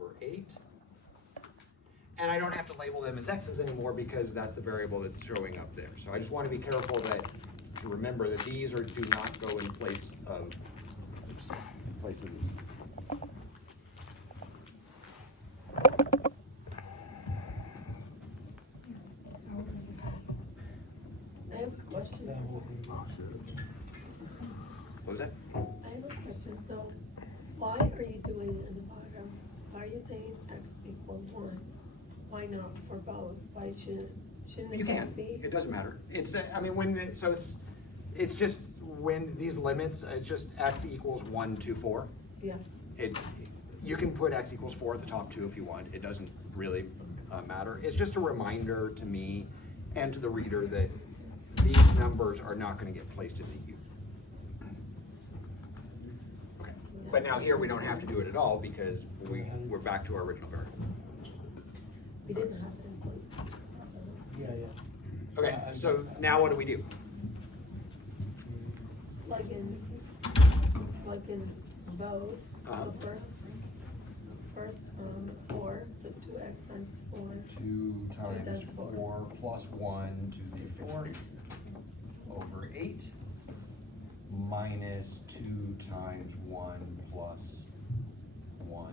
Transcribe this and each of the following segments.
over 8. And I don't have to label them as x's anymore because that's the variable that's showing up there. So I just want to be careful to remember that these are do not go in place of, oops, in place of these. I have a question. What was that? I have a question. So why are you doing it in the bottom? Why are you saying x equals 1? Why not for both? Why shouldn't You it can. be? It doesn't matter. It's I mean it's just when these limits, it's just x equals 1 to 4. Yeah. You can put x equals 4 at the top too if you want. It doesn't really matter. It's just a reminder to me and to the reader that these numbers are not going to get placed in the u. Okay. But now here we don't have to do it at all because we're back to our original variable. We didn't have it in place. Yeah. Okay, so now what do we do? Like in both. So first 4. So 2x times 4. 2 times times 4 4 plus 1 to the 4th over 8 minus 2 times 1 plus 1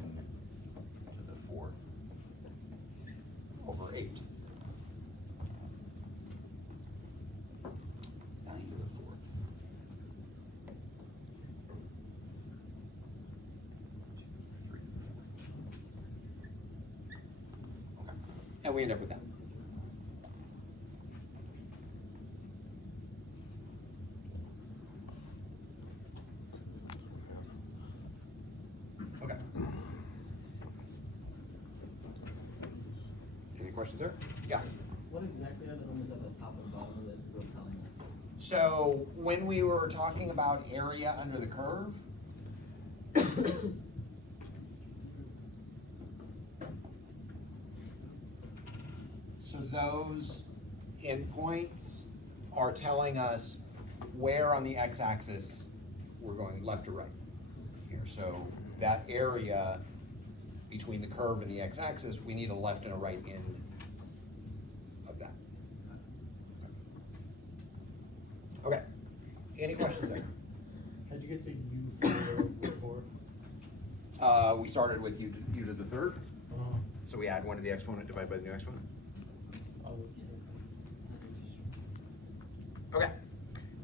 to the 4th over 8. 9 to the 4th. Okay. And we end up with that. Okay. Any questions there? Yeah. What exactly are the numbers at the top and bottom of the real column? So when we were talking about area under the curve, so those endpoints are telling us where on the x-axis we're going left or right here. So that area between the curve and the x-axis, we need a left and a right end of that. Okay, any questions there? How'd you get to U for? We started with u to the 3rd, so we add 1 to the exponent divided by the new exponent. Okay,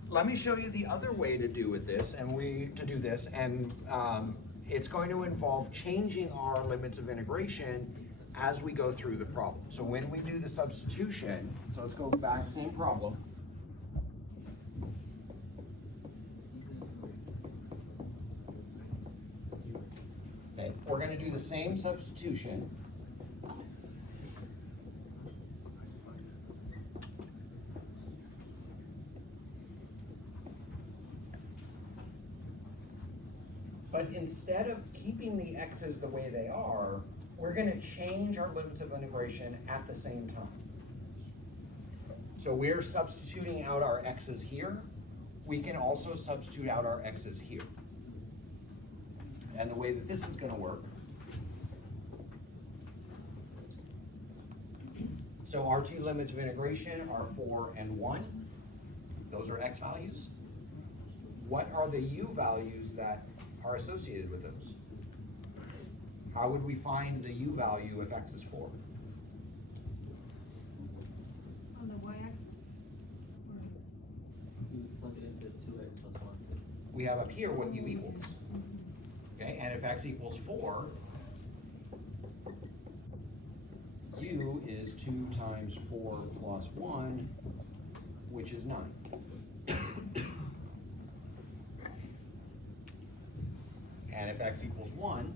let me show you the other way to do with this, and it's going to involve changing our limits of integration as we go through the problem. So when we do the substitution, so let's go back, same problem. Okay, we're going to do the same substitution. But instead of keeping the x's the way they are, we're going to change our limits of integration at the same time. So we're substituting out our x's here. We can also substitute out our x's here. And the way that this is going to work, so our two limits of integration are 4 and 1. Those are x values. What are the u values that are associated with those? How would we find the u value if x is 4? On the y-axis? You plug it into 2x plus 1. We have up here what u equals. Okay, and if x equals 4, u is 2 times 4 plus 1, which is 9. And if x equals 1,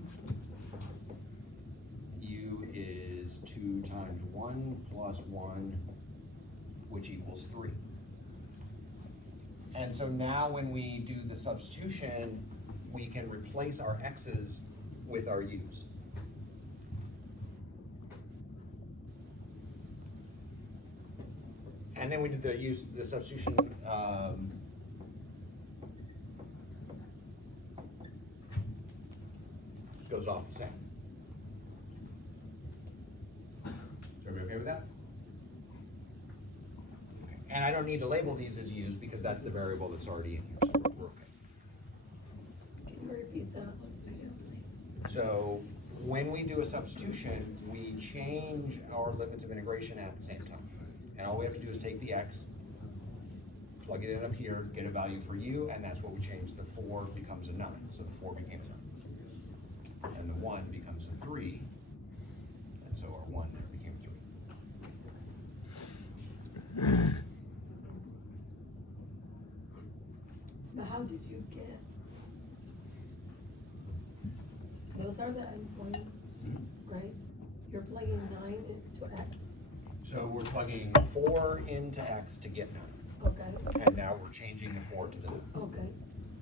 u is 2 times 1 plus 1, which equals 3. And so now when we do the substitution, we can replace our x's with our u's. And then we did the substitution goes off the same. Everybody okay with that? And I don't need to label these as used because that's the variable that's already in here, so we're okay. Can you repeat that? So when we do a substitution, we change our limits of integration at the same time. And all we have to do is take the x, plug it in up here, get a value for u, and that's what we change. The 4 becomes a 9, so the 4 became a 9. And the 1 becomes a 3, and so our 1 there became 3. But how did you get? Those are the endpoints, right? You're plugging 9 into X, So we're plugging 4 into x to get 9. okay, And now we're changing the 4 to the 9. okay,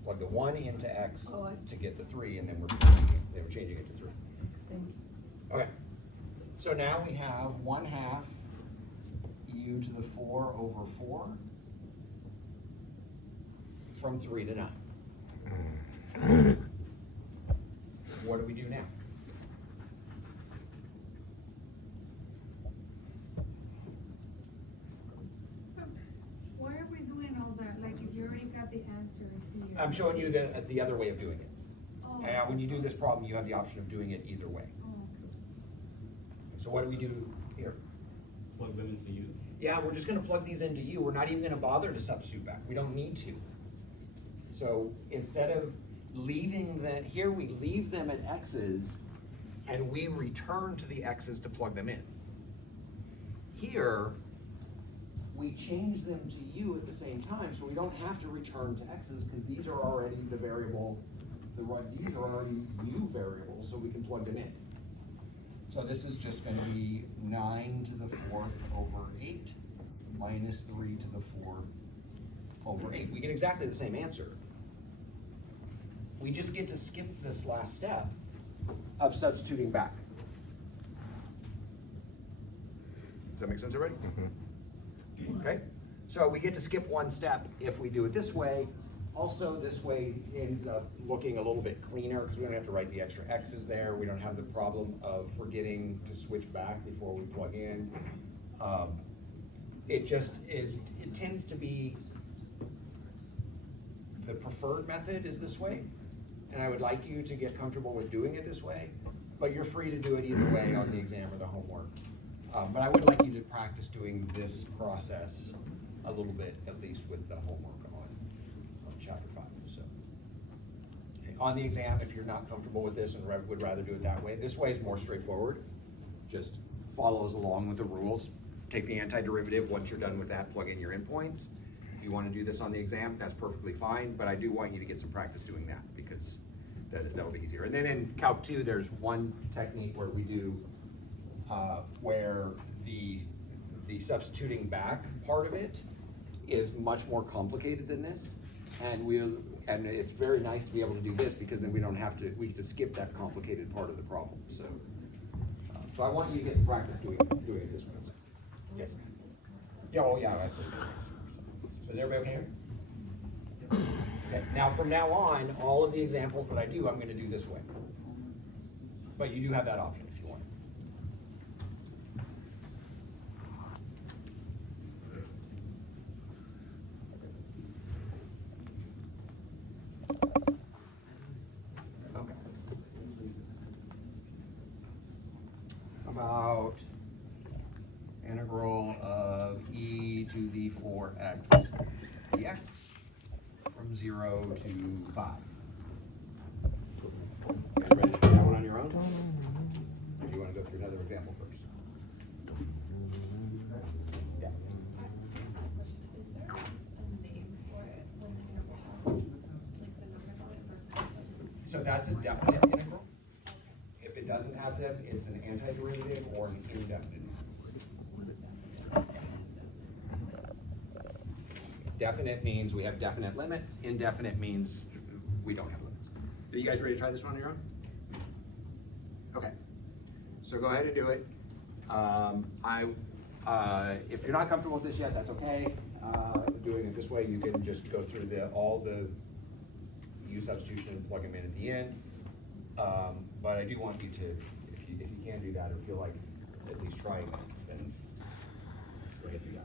Plug the 1 into x Oh, I see. to get the 3, and then we're changing it to 3. thank you. Okay, so now we have 1/2 u to the 4 over 4 from 3 to 9. What do we do now? Why are we doing all that? Like if you already got the answer here? I'm showing you the other way of doing it. Oh. And when you do this problem, you have the option of doing it either way. Oh, okay. So what do we do here? Plug them into you. Yeah, we're just gonna plug these into u. We're not even gonna bother to substitute back. We don't need to. So instead of leaving that, here we leave them at x's and we return to the x's to plug them in. Here, we change them to u at the same time, so we don't have to return to x's because these are already the variable, these are already u variables, so we can plug them in. So this is just gonna be 9 to the 4th over 8 minus 3 to the 4th over 8. We get exactly the same answer. We just get to skip this last step of substituting back. Does that make sense, everybody? Okay, so we get to skip one step if we do it this way. Also, this way ends up looking a little bit cleaner because we don't have to write the extra x's there. We don't have the problem of forgetting to switch back before we plug in. It just is, it tends to be, the preferred method is this way. And I would like you to get comfortable with doing it this way, but you're free to do it either way on the exam or the homework. But I would like you to practice doing this process a little bit, at least with the homework on chapter 5. So on the exam, if you're not comfortable with this and would rather do it that way, this way is more straightforward. Just follows along with the rules. Take the antiderivative. Once you're done with that, plug in your endpoints. If you want to do this on the exam, that's perfectly fine, but I do want you to get some practice doing that because that'll be easier. And then in Calc 2, there's one technique where we do where the substituting back part of it is much more complicated than this, and it's very nice to be able to do this because then we get to skip that complicated part of the problem. So I want you to get some practice doing it this way. Yes. Yeah. Oh yeah. Absolutely. Is everybody okay here? Okay. Now from now on, all of the examples that I do, I'm going to do this way. But you do have that option if you want. Okay. About integral of e to the 4x dx from 0 to 5. You guys ready to do that one on your own? Or do you want to go through another example first? Yeah. Is there a name for it when the interval has like the numbers on it versus? So that's a definite integral. If it doesn't have them, it's an antiderivative or an indefinite. Definite means we have definite limits. Indefinite means we don't have limits. Are you guys ready to try this one on your own? Okay. So go ahead and do it. If you're not comfortable with this yet, that's okay. Doing it this way, you can just go through all the u substitution and plug them in at the end. But I do want you to, if you can do that or feel like at least trying that, then go ahead and do that.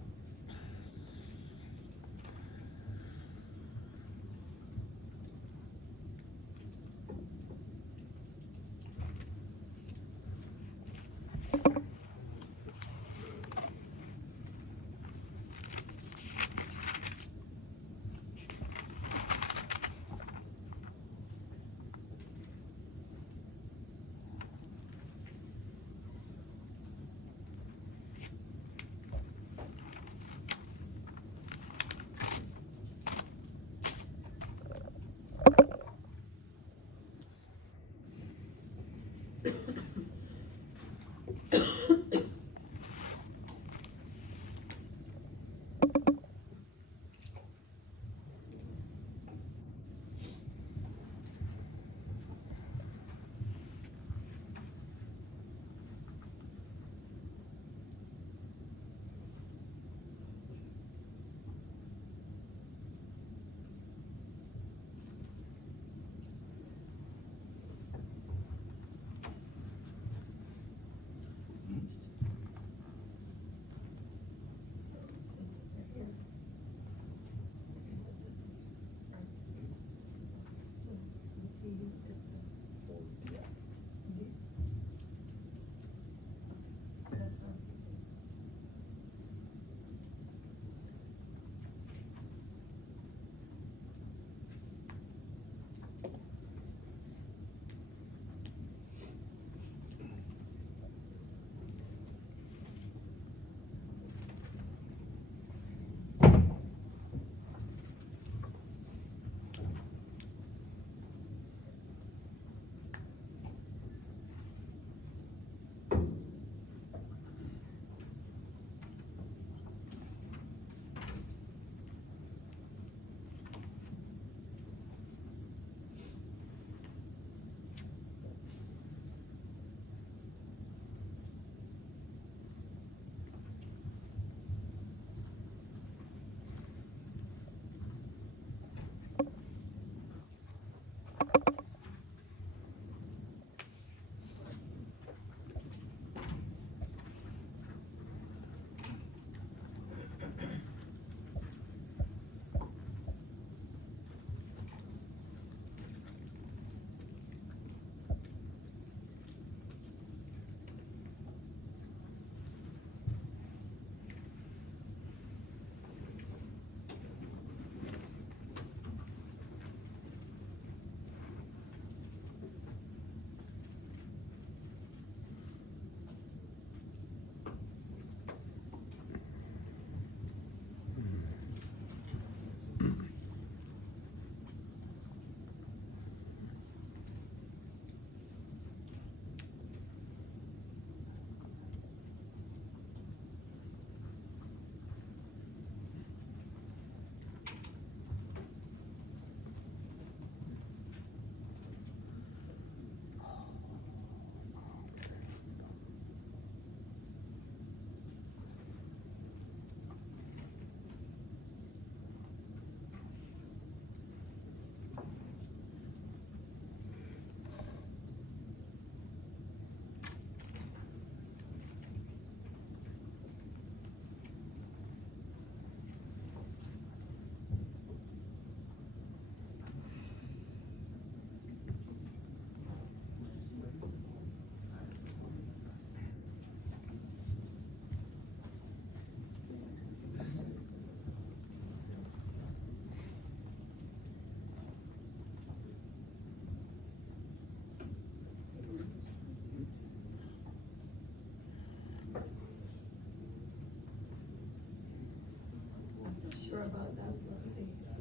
Sure about that, let's see.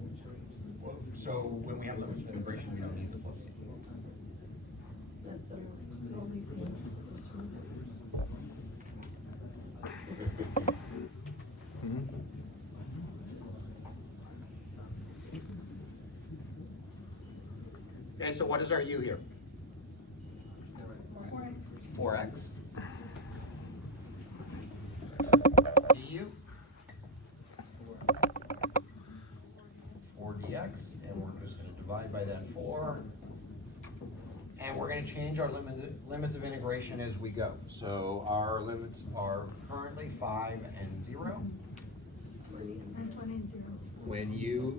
So when we have limit immigration, we don't need the plus C. That's the only thing. Okay, so what is our U here? 4x. du. 4 dx, and we're just gonna divide by that 4. And we're gonna change our limits of integration as we go. So our limits are currently 5 and 0. 20 and And 20 and 0.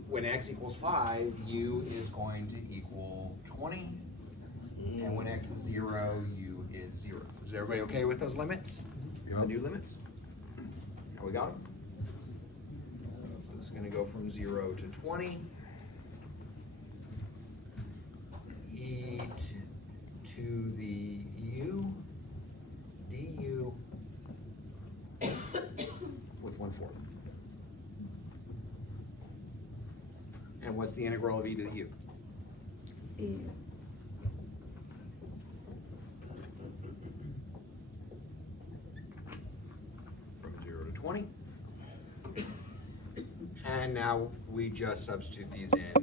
When x equals 5, u is going to equal 20. And when x is 0, u is 0. Is everybody okay with those limits? The new limits? We got them? So this is going to go from 0 to 20. E to the u du with 1/4. And what's the integral of e to the u? E. From 0 to 20. And now we just substitute these in.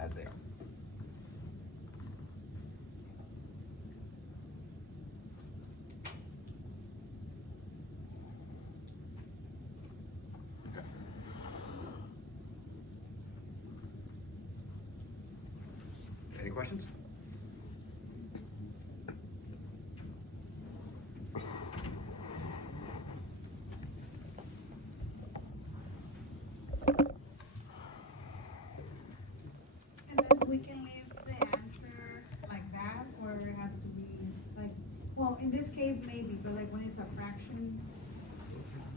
As they are. Okay. Any questions? And then we can leave the answer like that, or it has to be like, well, in this case, maybe, but like when it's a fraction.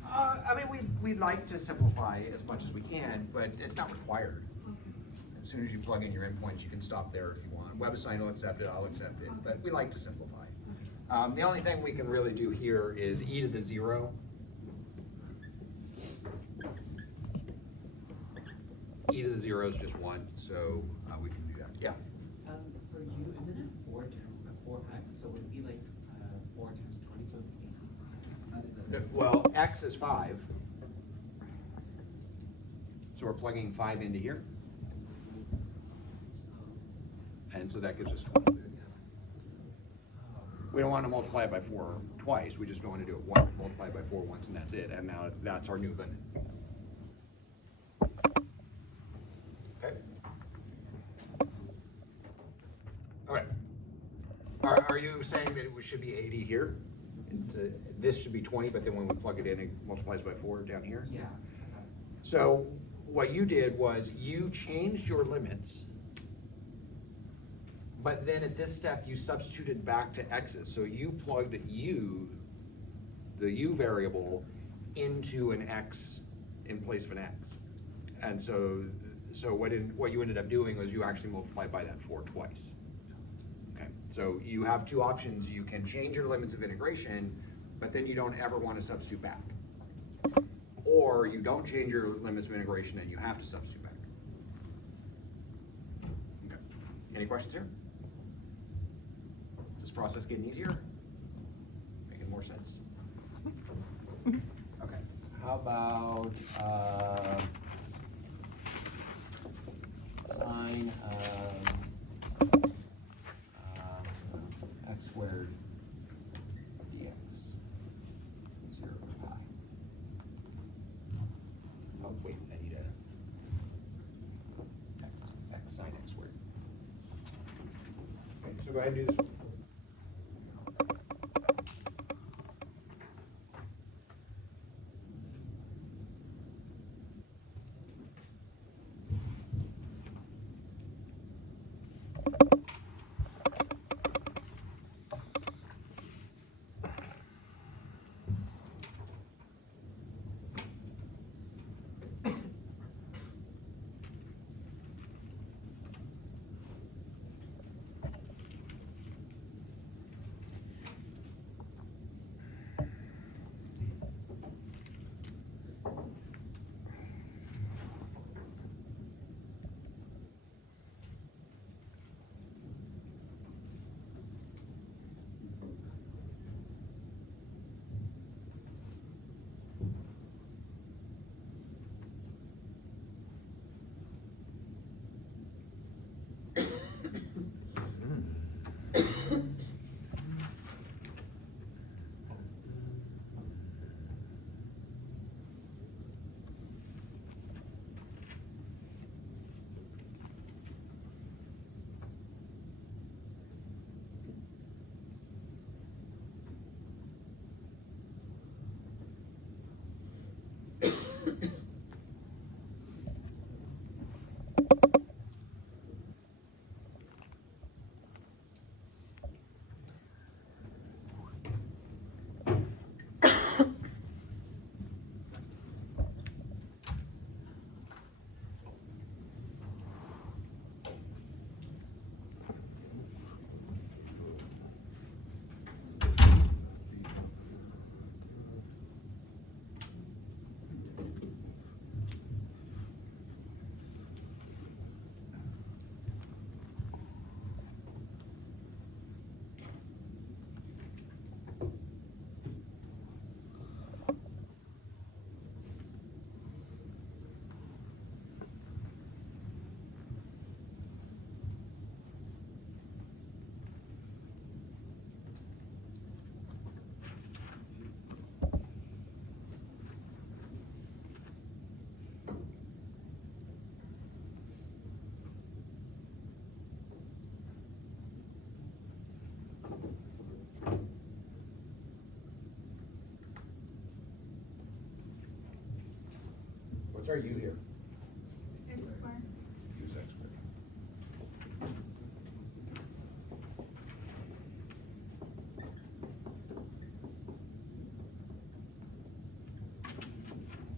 I mean, we'd like to simplify as much as we can, but it's not required. As soon as you plug in your endpoints, you can stop there if you want. WebAssign will accept it, I'll accept it, but we like to simplify. The only thing we can really do here is e to the 0. E to the 0 is just 1, so we can do that. Yeah. For you, isn't it 4x, so would it be like 4 times 20, so 8? Well, x is 5. So we're plugging 5 into here. And so that gives us 20. We don't want to multiply it by 4 twice, we just don't want to do it once, multiply it by 4 once and that's it, and now that's our new limit. Okay. All right. Are you saying that it should be 80 here? And this should be 20, but then when we plug it in, it multiplies by 4 down here? Yeah. So what you did was you changed your limits, but then at this step you substituted back to x's. So you plugged u, the u variable, into an x in place of an x. And so what you ended up doing was you actually multiplied by that 4 twice. Okay, so you have two options. You can change your limits of integration, but then you don't ever want to substitute back. Or you don't change your limits of integration and you have to substitute back. Okay. Any questions here? Is this process getting easier? Making more sense? Okay. How about sine of x squared dx 0 to pi. Oh, wait, I need x sine x squared. Okay, so go ahead and do this. What's our U here? X squared. Use X squared.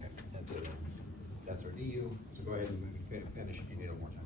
Okay, that's it. That's our DU, so go ahead and finish if you need it one more time.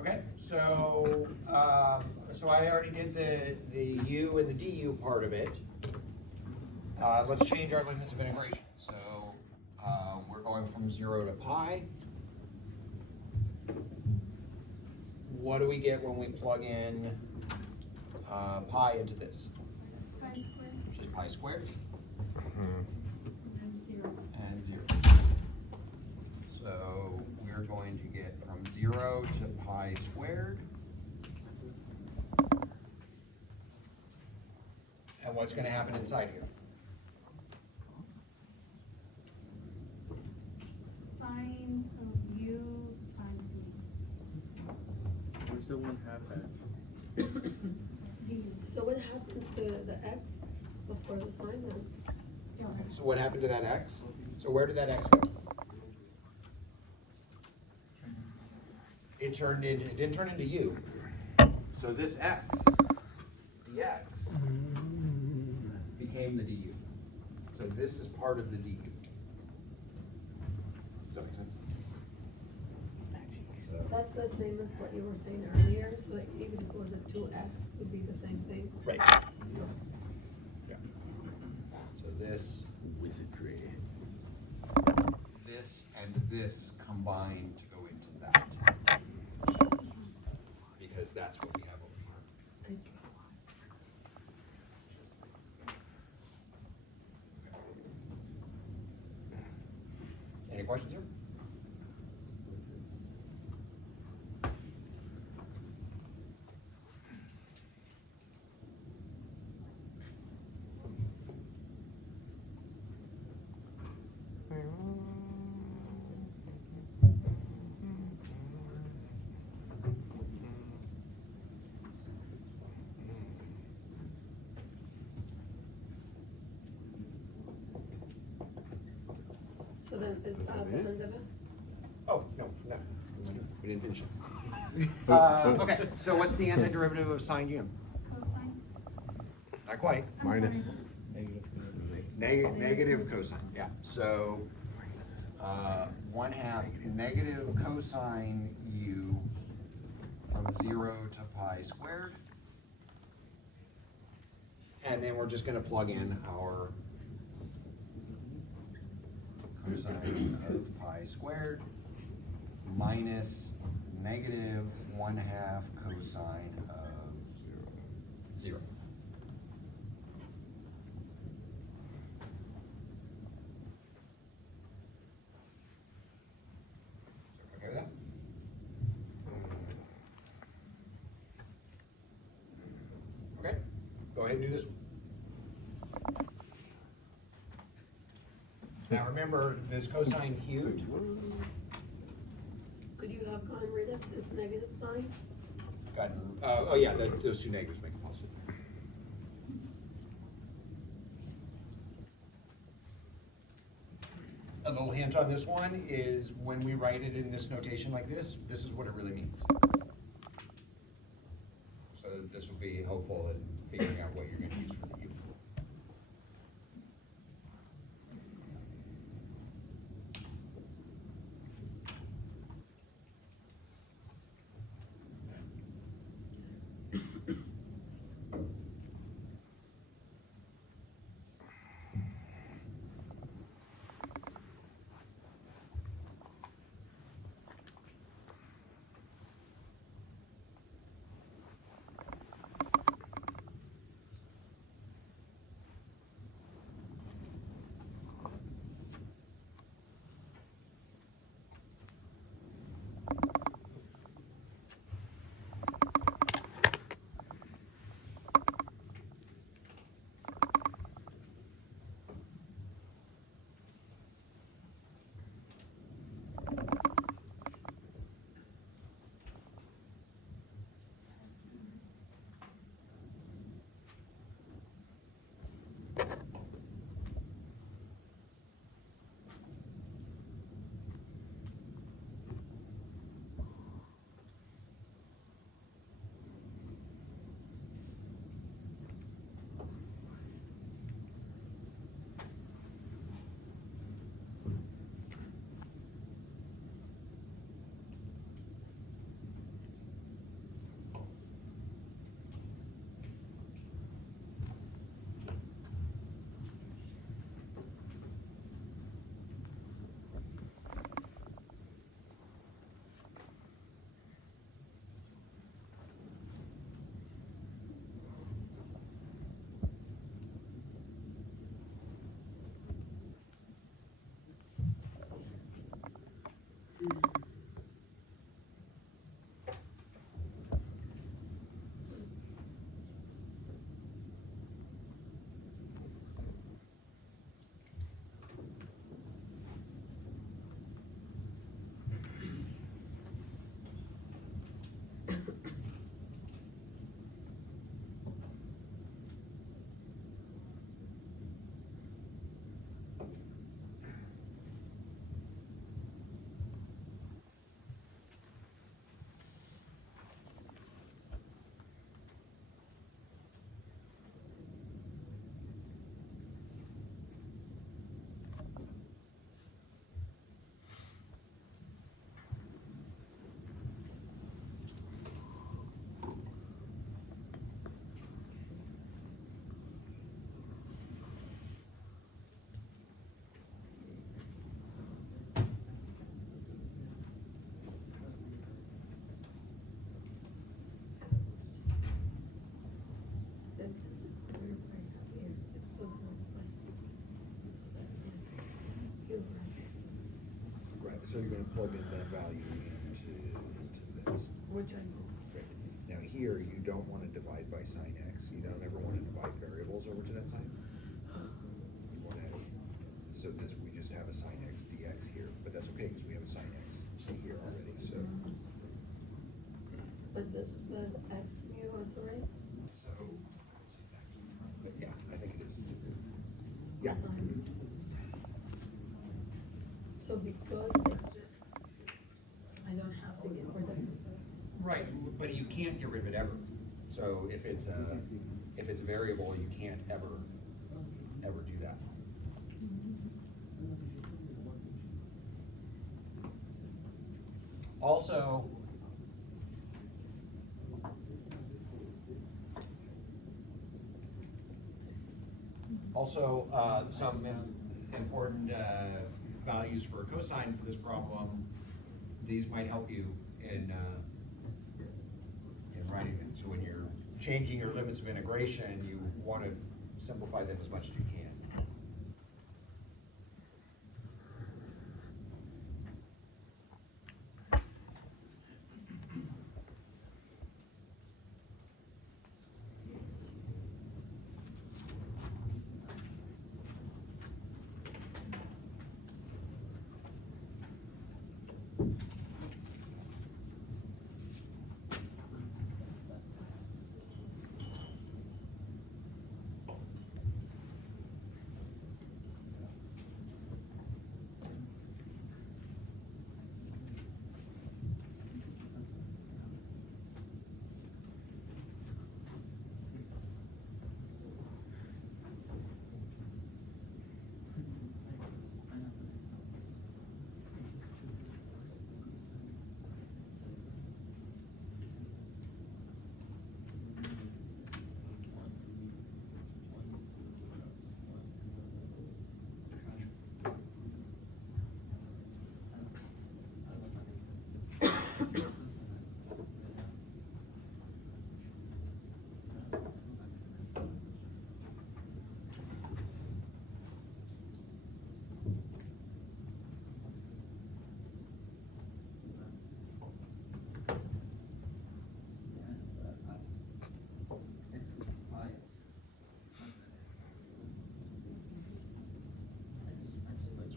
Okay, so I already did the U and the DU part of it. Let's change our limits of integration. So we're going from 0 to pi. What do we get when we plug in pi into this? Pi squared Which is pi squared and 0. and 0. So we're going to get from 0 to pi squared. And what's going to happen inside here? Sine of u times v. Where's the 1/2 at? V. So what happens to the x before the sign then? Yeah. So what happened to that x? So where did that x go? It didn't turn into u. So this x, dx, became the du. So this is part of the du. Does that make sense? So- That's the same as what you were saying earlier, so like even if it was a 2x, would be the same thing. Right. Yeah. So this, Wizardry. this and this combine to go into that. Because that's what we have over here. I see. Any questions here? So then is that the end of it? Oh, no, we didn't finish it. Okay, so what's the antiderivative of sine u? Cosine. Not quite. I'm sorry. Minus. Negative cosine, yeah. So, 1/2 negative cosine u from 0 to pi squared. And then we're just gonna plug in our cosine of pi squared minus negative 1/2 cosine of 0. Okay with that? Okay, go ahead and do this one. Now remember, this cosine cubed, Could you have gotten rid of this negative sign? oh yeah, those two negatives make a positive. little hint on this one is when we write it in this notation like this is what it really means. So this will be helpful in figuring out what you're gonna use for the U. That doesn't work right here, it's still one place. So that's gonna take you right, Right, so you're gonna plug in that value into this. which I know. Now here, you don't wanna divide by sin x, you don't ever wanna divide variables over to that side. You wanna, so this, we just have a sin x dx here, but that's okay, cause we have a sin x here already, so. But this, the X mu also right? So, but yeah, I think it is. Yeah. So because I don't have to get rid of it. Right, but you can't get rid of it ever. So if it's a variable, you can't ever do that. Also, some important values for cosine for this problem. These might help you in writing them. So when you're changing your limits of integration, you want to simplify them as much as you can.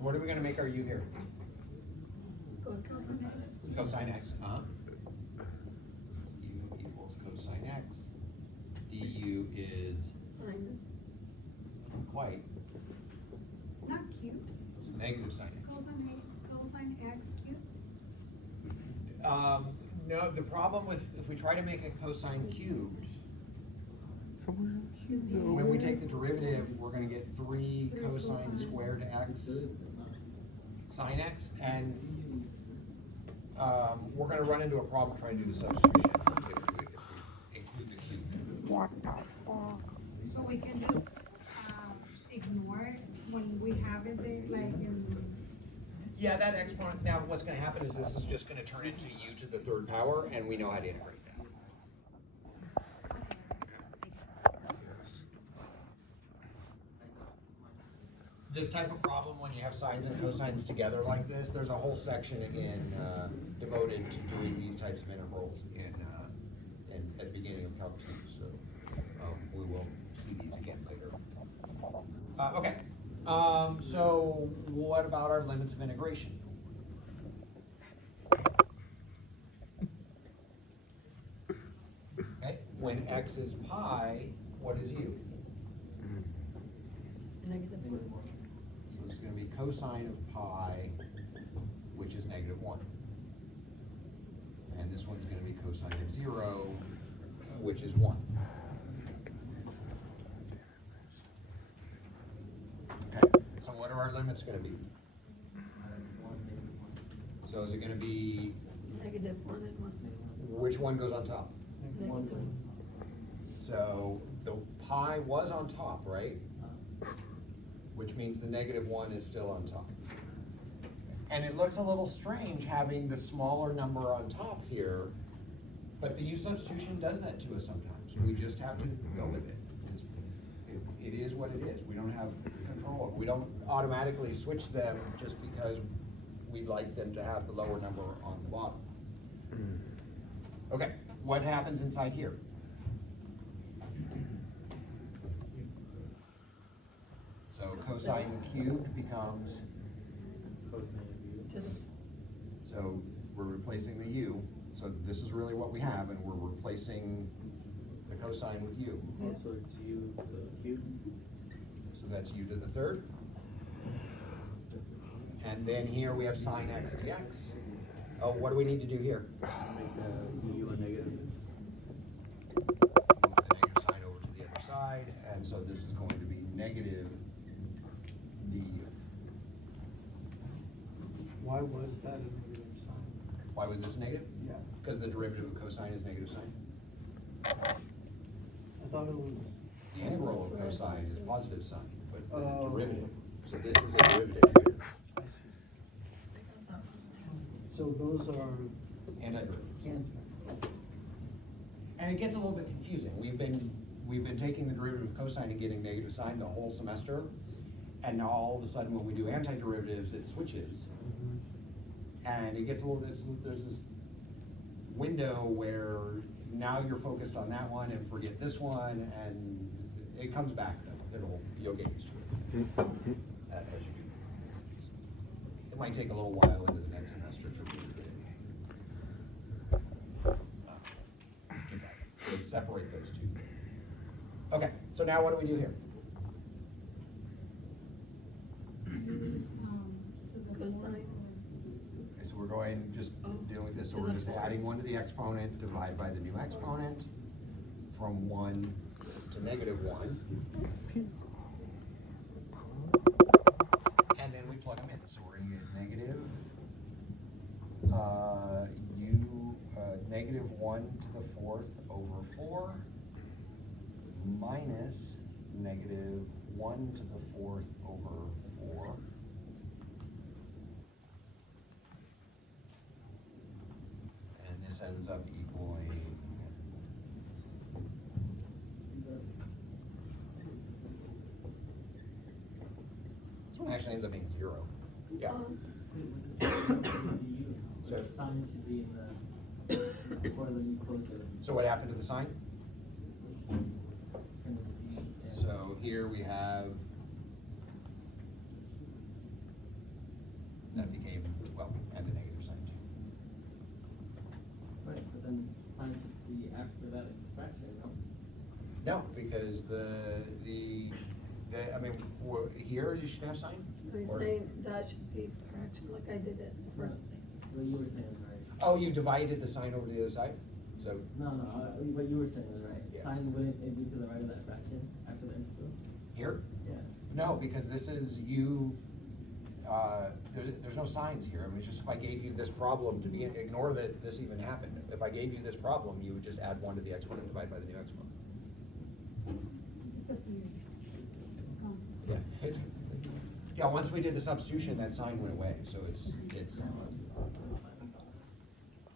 So what are we gonna make our u here? Cosine X. Cosine x, u equals cosine x. du is Sine quite, Not cube, it's negative sine x. cosine X cube. No, the problem with, if we try to make a cosine cubed, when we take the derivative, we're gonna get 3 cosine squared x sine x, and we're gonna run into a problem trying to do the substitution if we include the cube. So we can just, ignore it when we have it there, like in, Yeah, that exponent, now what's gonna happen is this is just gonna turn into u to the 3rd power, and we know how to integrate that. This type of problem, when you have sines and cosines together like this, there's a whole section devoted to doing these types of integrals at the beginning of Calc 2, so we will see these again later. Okay, so what about our limits of integration? Okay, when x is pi, what is u? -1. So this is gonna be cosine of pi, which is -1. And this one's gonna be cosine of 0, which is 1. Okay, so what are our limits gonna be? So is it gonna be, -1 and 1. which one goes on top? -1. So the pi was on top, right? Which means the -1 is still on top. And it looks a little strange having the smaller number on top here, but the u substitution does that to us sometimes. We just have to go with it. It is what it is. We don't have control of it. We don't automatically switch them just because we'd like them to have the lower number on the bottom. Okay, what happens inside here? So cosine cubed becomes, To the, so we're replacing the u, so this is really what we have, and we're replacing the cosine with u. Also, it's u to the cube. So that's u to the 3rd. And then here we have sine x dx. Oh, what do we need to do here? Make the u a negative. Move the negative sign over to the other side, and so this is going to be negative du. Why was that a negative sign? Why was this negative? Yeah, Because the derivative of cosine is negative sine. I thought it was, The integral of cosine is positive sine, but the Oh. derivative, so this is a derivative here. I see. So those are Antiderivatives. cancer. And it gets a little bit confusing. We've been taking the derivative of cosine and getting negative sine the whole semester. And now all of a sudden when we do antiderivatives, it switches. And it gets a little, there's this window where now you're focused on that one and forget this one, and it comes back. You'll get used to it as you do. It might take a little while into the next semester to really to separate those two. Okay, so now what do we do here? to the Cosine. Okay, so we're going, just dealing with this, so we're just adding 1 to the exponent, divide by the new exponent, from 1 to -1. And then we plug them in, so we're gonna get negative, -1 to the 4th over 4, minus -1 to the 4th over 4. And this ends up equaling this one actually ends up being 0. Yeah. So sign should be in the, before you close it. So what happened to the sign? And the D, So here we have well, and the negative sign too. Right, but then sign should be after that fraction, no? No, because I mean, here you should have sign? I'm Or- saying that should be fraction, like I did it in the first place. What you were saying is right. Oh, you divided the sign over to the other side? So, No, what you were saying is right. Yeah. Sign wouldn't it be to the right of that fraction after the integral? here? Yeah. No, because this is there's no signs here. I mean, it's just if I gave you this problem to begin, ignore that this even happened. If I gave you this problem, you would just add 1 to the exponent and divide by the new exponent. It's up to you. Come. Yeah. Yeah, once we did the substitution, that sign went away, so it's,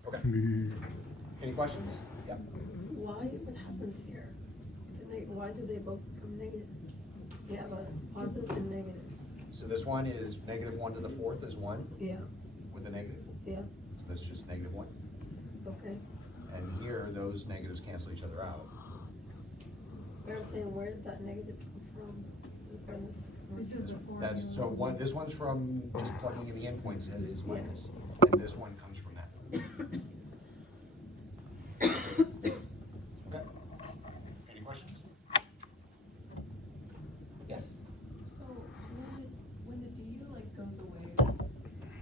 okay. Any questions? Yeah. Why, what happens here? Why do they both become negative? You have a positive and negative. So this one is -1 to the 4th is 1 Yeah, with a negative. yeah, So that's just -1. okay. And here, those negatives cancel each other out. But I'm saying, where did that negative come from? From this- Which is the formula. That's, so this one's from just plugging in the endpoints that is minus, and this one comes from that. Okay. Any questions? Yes? So when the DU like goes away,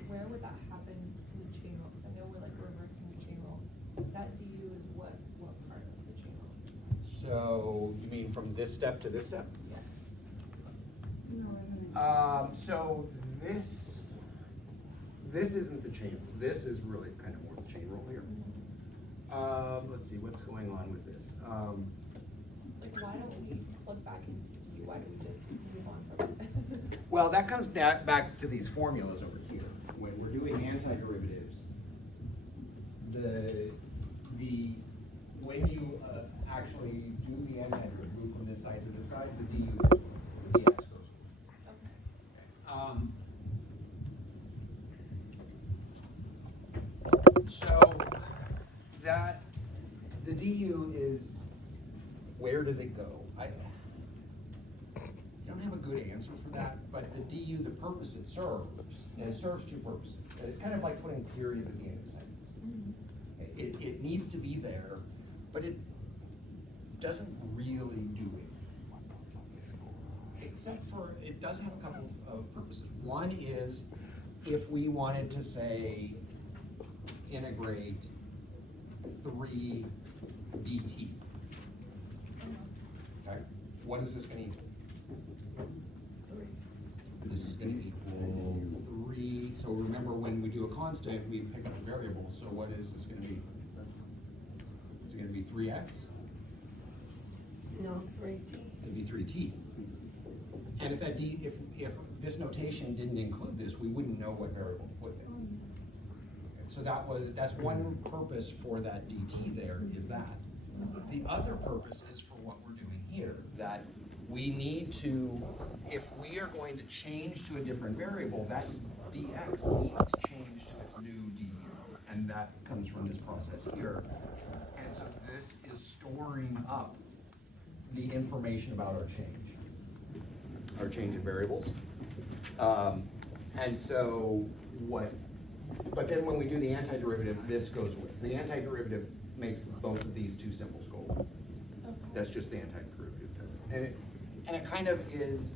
where would that happen in the chain rule? Cause I know we're like reversing the chain rule. That DU is what part of the chain rule? So, you mean from this step to this step? Yes. No, isn't it? So this isn't the chain, this is really kind of more the chain rule here. Let's see, what's going on with this? Like why don't we plug back into DU? Why don't we just move on from it? Well, that comes back to these formulas over here. When we're doing antiderivatives, when you actually do the antiderivative, move from this side to this side, the du goes away, the dx goes away. So that the du is, where does it go? I don't have a good answer for that, but the du, the purpose it serves, and it serves two purposes. It's kind of like putting periods at the end of a sentence. It needs to be there, but it doesn't really do it. Except for, it does have a couple of purposes. One is if we wanted to say integrate 3 dt. Okay, what is this gonna equal? This is gonna equal 3, so remember when we do a constant, we pick up a variable, so what is this gonna be? Is it gonna be 3x? No, 3t. It'd be 3t. And if that if this notation didn't include this, we wouldn't know what variable to put there. So that's one purpose for that dt there, is that. The other purpose is for what we're doing here, that we need to, if we are going to change to a different variable, that dx needs to change to its new du, and that comes from this process here. And so this is storing up the information about our change in variables. And so but then when we do the antiderivative, this goes away. So the antiderivative makes both of these two symbols go away. That's just the antiderivative. And it kind of is,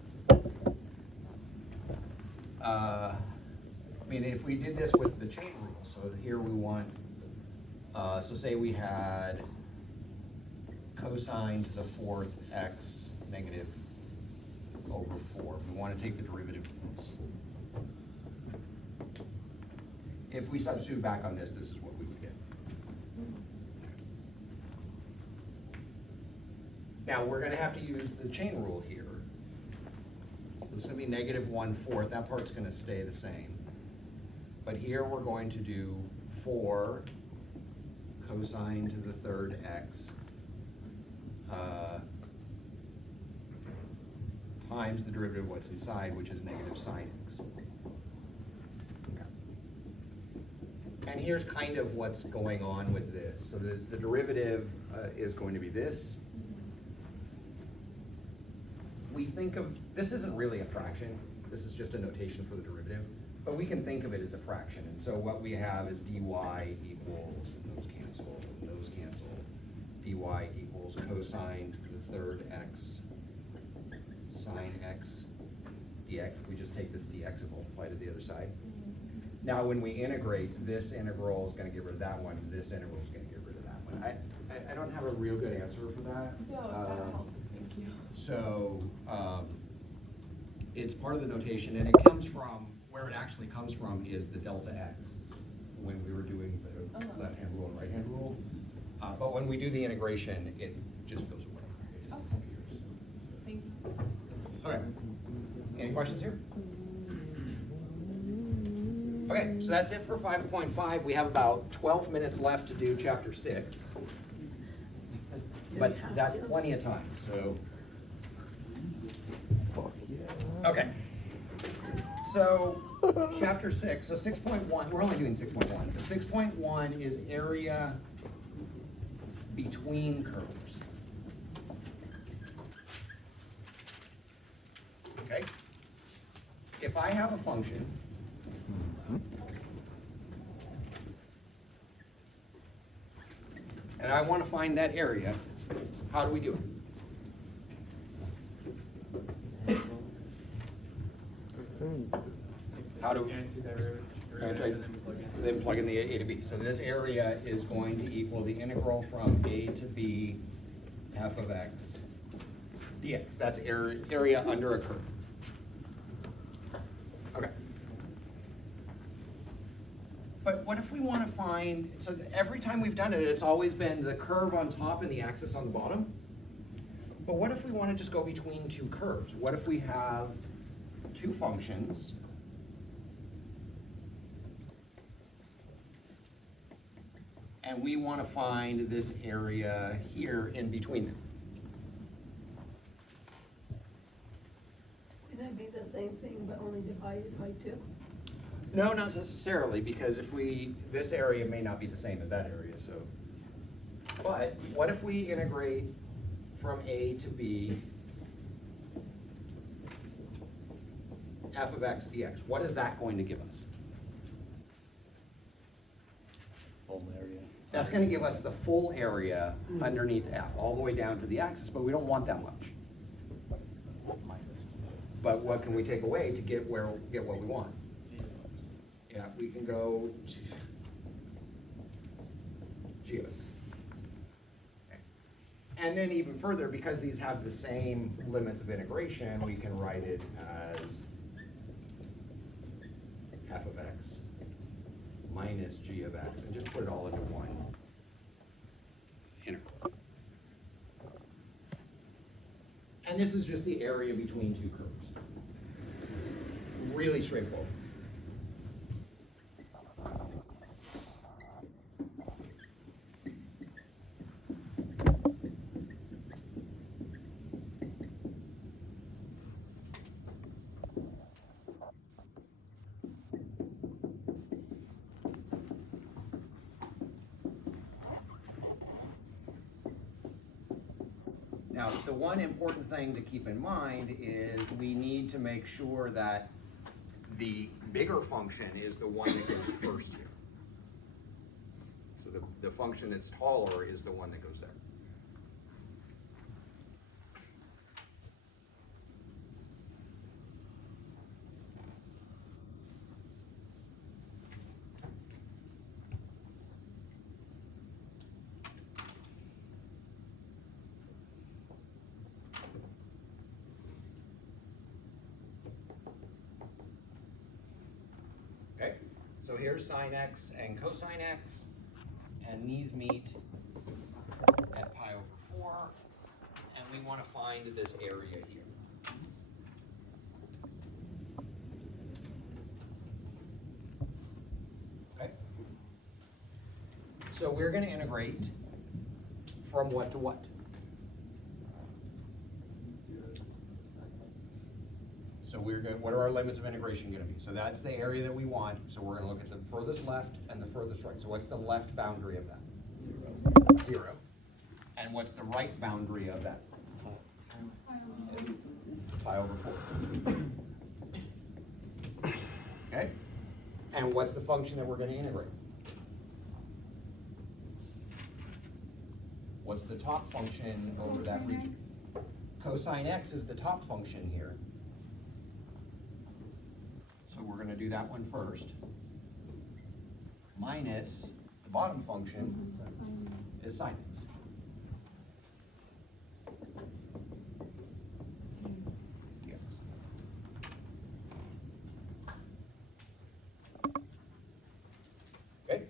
I mean, if we did this with the chain rule, so here we want, so say we had cosine to the 4th x negative over 4. We want to take the derivative of this. If we substitute back on this, this is what we would get. Now, we're going to have to use the chain rule here. This is going to be -1/4. That part's going to stay the same. But here we're going to do 4 cosine to the 3rd x times the derivative of what's inside, which is negative sine x. And here's kind of what's going on with this. So the derivative is going to be this. We think of, this isn't really a fraction, this is just a notation for the derivative, but we can think of it as a fraction, and so what we have is dy equals, and those cancel, dy equals cosine to the third x sine x dx. We just take this dx and multiply to the other side. Now, when we integrate, this integral is gonna get rid of that one, this integral is gonna get rid of that one. I don't have a real good answer for that. No, that helps, thank you. So, it's part of the notation, and it comes from, where it actually comes from is the delta x, when we were doing the left-hand rule and right-hand rule. But when we do the integration, it just goes away, it just disappears. Thank you. Okay, any questions here? Okay, so that's it for 5.5. We have about 12 minutes left to do chapter 6. But that's plenty of time, so. Okay. So, chapter 6, so 6.1, we're only doing 6.1. But 6.1 is area between curves. Okay? If I have a function and I want to find that area, how do we do it? How do then plug in the a to b. So this area is going to equal the integral from a to b f of x dx. That's area under a curve. Okay. But what if we want to find, so every time we've done it, it's always been the curve on top and the axis on the bottom. But what if we want to just go between two curves? What if we have two functions and we want to find this area here in between them? Can it be the same thing but only divided by 2? No, not necessarily, because if this area may not be the same as that area, so. But what if we integrate from a to b f of x dx? What is that going to give us? Full area. That's going to give us the full area underneath f, all the way down to the axis, but we don't want that much. But what can we take away to get what we want? Yeah, we can go to g of x. Okay. And then even further, because these have the same limits of integration, we can write it as f of x minus g of x, and just put it all into one integral. And this is just the area between two curves. Really straightforward. Now, the one important thing to keep in mind is we need to make sure that the bigger function is the one that goes first here. So the function that's taller is the one that goes there. Okay, so here's sine x and cosine x, and these meet at pi over 4, and we want to find this area here. Okay, so we're going to integrate from what to what? So we're going, what are our limits of integration going to be? So that's the area that we want. So we're going to look at the furthest left and the furthest right. So what's the left boundary of that? 0. And what's the right boundary of that? Pi over 4. Okay? And what's the function that we're gonna integrate? What's the top function over that Cosine region? Cosine x is the top function here. So we're gonna do that one first. Minus the bottom function is sine x. Yes. Okay,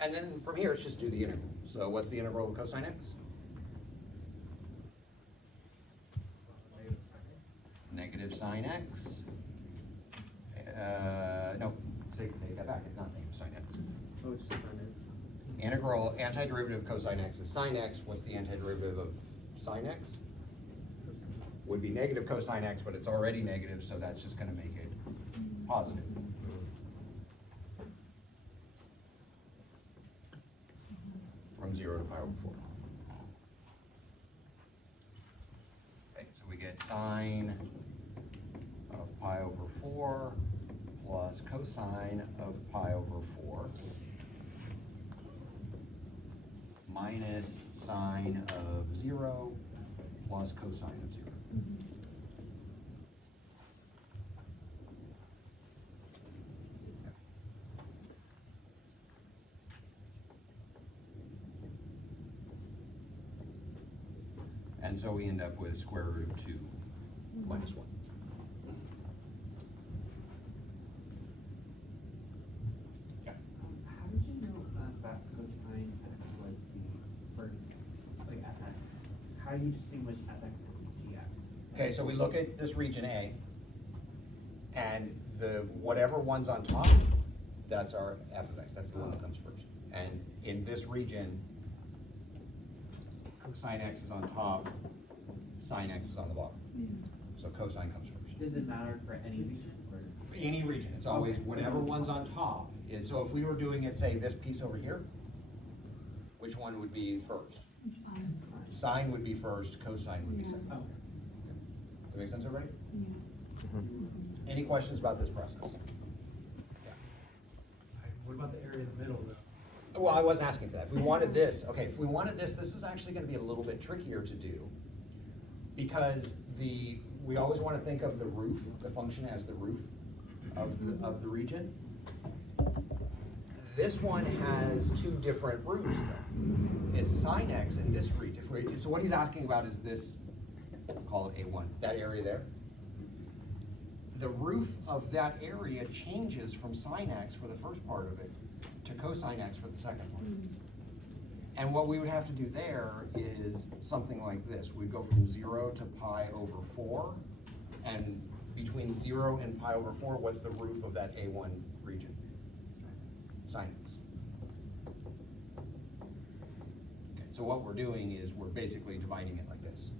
and then from here, it's just do the integral. So what's the integral of cosine x? Negative sine x. No, take that back, it's not negative sine x. Oh, it's just on it. Integral, antiderivative of cosine x is sine x. What's the antiderivative of sine x? Would be negative cosine x, but it's already negative, so that's just gonna make it positive. From 0 to pi over 4. Okay, so we get sine of pi over 4 plus cosine of pi over 4 minus sine of 0 plus cosine of 0. And so we end up with square root of 2 minus 1. Yeah. How did you know that cosine x was the first, like fx? How do you distinguish fx and gx? Okay, so we look at this region A, and the whatever one's on top, that's our f of x, that's the one that comes first. And in this region, cosine x is on top, sine x is on the bottom. So cosine comes first. Does it matter for any region or? Any region, it's always whatever one's on top is, so if we were doing it, say, this piece over here, which one would be first? Sine would be first, cosine would be second. Okay. Does that make sense, everybody? Any questions about this process? What about the area in the middle though? Well, I wasn't asking for that. If we wanted this, okay, if we wanted this is actually gonna be a little bit trickier to do. Because we always wanna think of the roof, the function as the roof of the region. This one has two different roofs though. It's sine x in this region. So what he's asking about is this, let's call it A1, that area there. The roof of that area changes from sine x for the first part of it to cosine x for the second one. And what we would have to do there is something like this. We'd go from 0 to pi over 4, and between 0 and pi over 4, what's the roof of that A1 region? Sine x. Okay, so what we're doing is we're basically dividing it like this.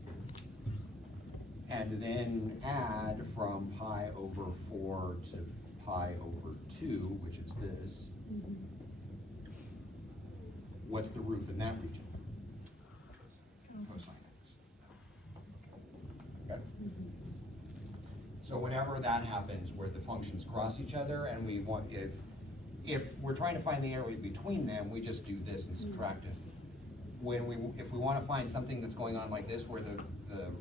And then add from pi over 4 to pi over 2, which is this. What's the roof in that region? Cosine x. Okay? So whenever that happens, where the functions cross each other, and we want, if we're trying to find the area between them, we just do this and subtract it. If we want to find something that's going on like this, where the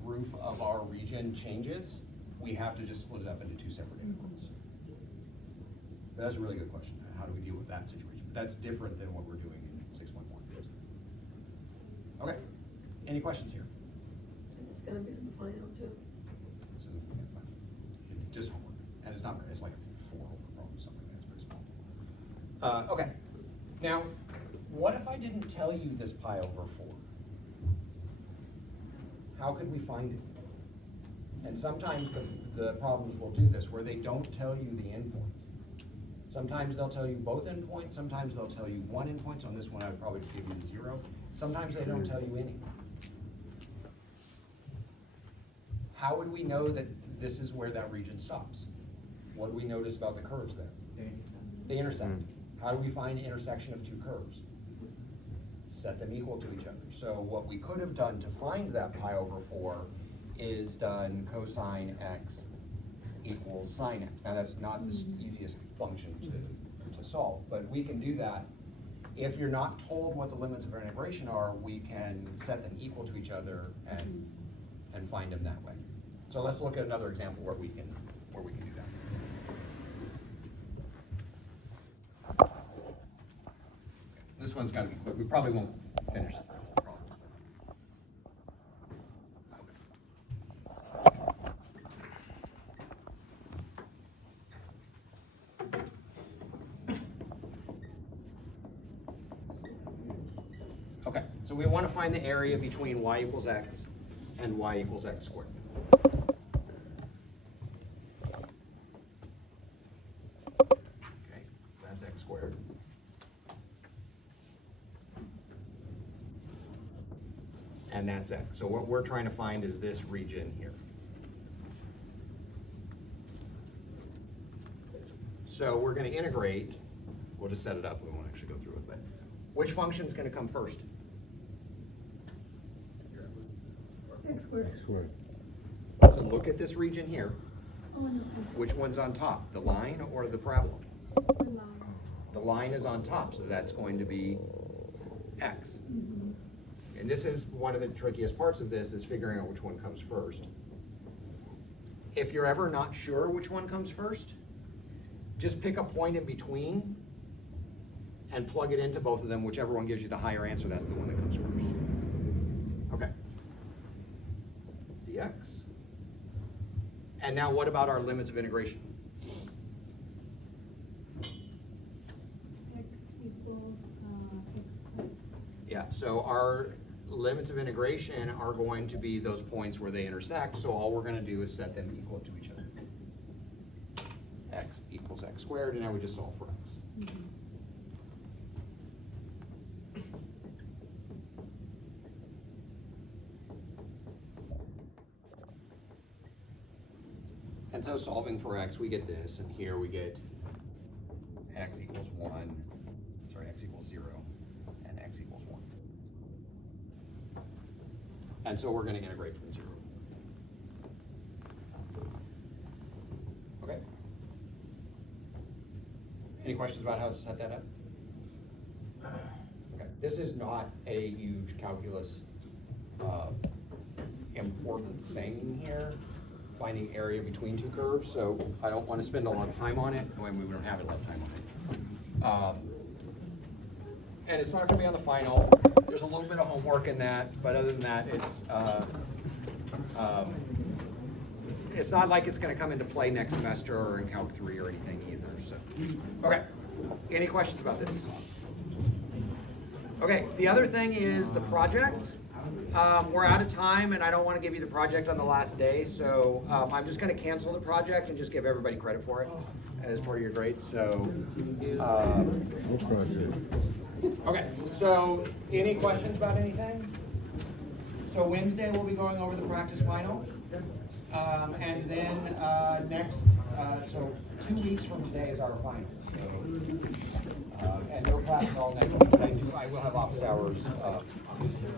roof of our region changes, we have to just split it up into two separate integrals. But that's a really good question. How do we deal with that situation? But that's different than what we're doing in 6.1. Okay, any questions here? And it's gonna be in the final too. This isn't just homework, and it's not, it's like 4 homework problems, something like that, it's pretty small. Okay, now, what if I didn't tell you this pi over 4? How could we find it? And sometimes the problems will do this, where they don't tell you the endpoints. Sometimes they'll tell you both endpoints, sometimes they'll tell you one endpoint, so on this one I would probably give you the 0. Sometimes they don't tell you any. How would we know that this is where that region stops? What do we notice about the curves there? They intersect. How do we find the intersection of two curves? Set them equal to each other. So what we could have done to find that pi over 4 is done cosine x equals sine x. Now, that's not the easiest function to solve, but we can do that. If you're not told what the limits of our integration are, we can set them equal to each other and find them that way. So let's look at another example where we can do that. This one's gotta be quick. We probably won't finish the problem. Okay, so we want to find the area between y equals x and y equals x squared. Okay, that's x squared. And that's x. So what we're trying to find is this region here. So we're going to integrate. We'll just set it up. We won't actually go through it, but which function is going to come first? X squared. Square. So look at this region here. Oh, no, Which one's on top, the line or the parabola? the line. The line is on top, so that's going to be x. And this is one of the trickiest parts of this, is figuring out which one comes first. If you're ever not sure which one comes first, just pick a point in between and plug it into both of them. Whichever one gives you the higher answer, that's the one that comes first. Okay. Dx. And now what about our limits of integration? X equals, x squared. Yeah, so our limits of integration are going to be those points where they intersect, so all we're gonna do is set them equal to each other. X equals x squared, and now we just solve for x. And so solving for x, we get this, and here we get x equals 0, and x equals 1. And so we're going to integrate from 0. Okay. Any questions about how to set that up? Okay. This is not a huge calculus important thing here, finding area between two curves, so I don't want to spend a lot of time on it. We don't have a lot of time on it. And it's not going to be on the final. There's a little bit of homework in that, but other than that, it's not like it's going to come into play next semester or in Calc 3 or anything either. So, okay. Any questions about this? Okay. The other thing is the project. We're out of time, and I don't want to give you the project on the last day, so I'm just going to cancel the project and just give everybody credit for it as part of your grade. So, No project. okay. So, any questions about anything? So Wednesday we'll be going over the practice final, and then so 2 weeks from today is our final. So, and no class at all next week. But I will have office hours. On Tuesday.